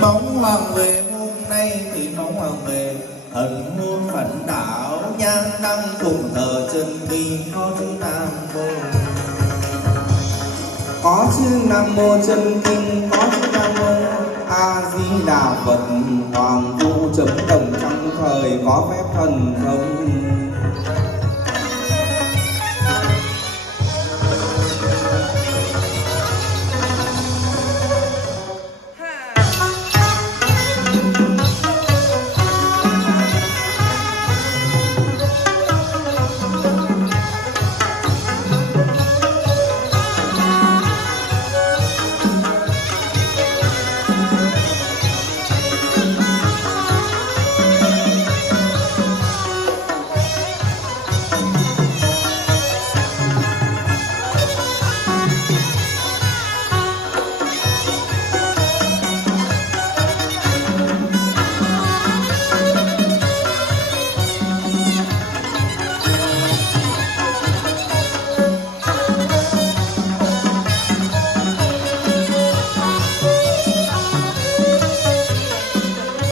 mong hoàng về hôm nay thì mong hoàng về hận muôn phận đạo nhan đăng cùng thờ chân vi có chữ nam mô. Có chữ nam mô chân kinh, có chữ nam mô a di đà phật. Hoàng vũ chấm đồng trong thời có phép thần thông.